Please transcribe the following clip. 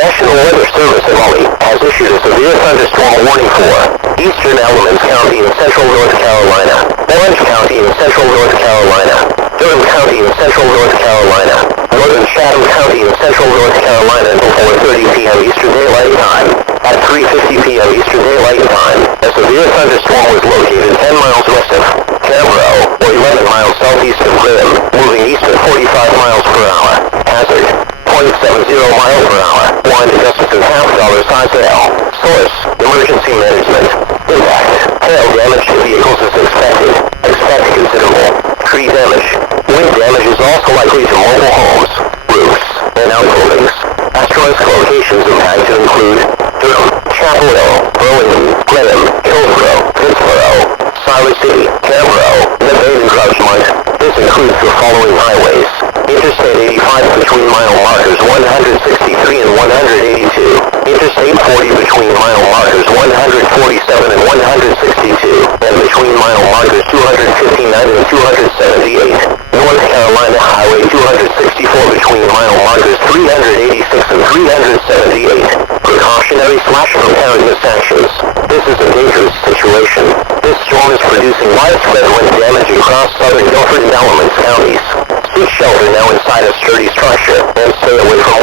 National Weather Service in Raleigh has issued a severe thunderstorm warning for Eastern Elements County in central North Carolina, Orange County in central North Carolina, Durham County in central North Carolina, Northern Chatham County in central North Carolina until 4:30 p.m. Eastern Daylight Time. At 3:50 p.m. Eastern Daylight Time, a severe thunderstorm was located 10 miles west of Cambro, or 11 miles southeast of Graham, moving east at 45 miles per hour. Hazard: 0.70 miles per hour. Wind gusts of $0.5 size hail. Source: emergency management. Impact: hail damage to vehicles is expected. Expect considerable tree damage. Wind damage is also likely to mobile homes, roofs, and outbuildings. Asterisk locations impacted include Durham, Chapel Hill, Burlington, Glenham, Hillsborough, Pittsboro, Siler City, Cambro, Nevada, and Grouchmont. This includes the following highways: Interstate 85 between mile markers 163 and 182. Interstate 40 between mile markers 147 and 162. And between mile markers 259 and 278. North Carolina Highway 264 between mile markers 386 and 378. Precautionary/preparedness actions. This is a dangerous situation. This storm is producing widespread wind damage across southern Guilford and Alamance counties. Seek shelter now inside a sturdy structure and stay away from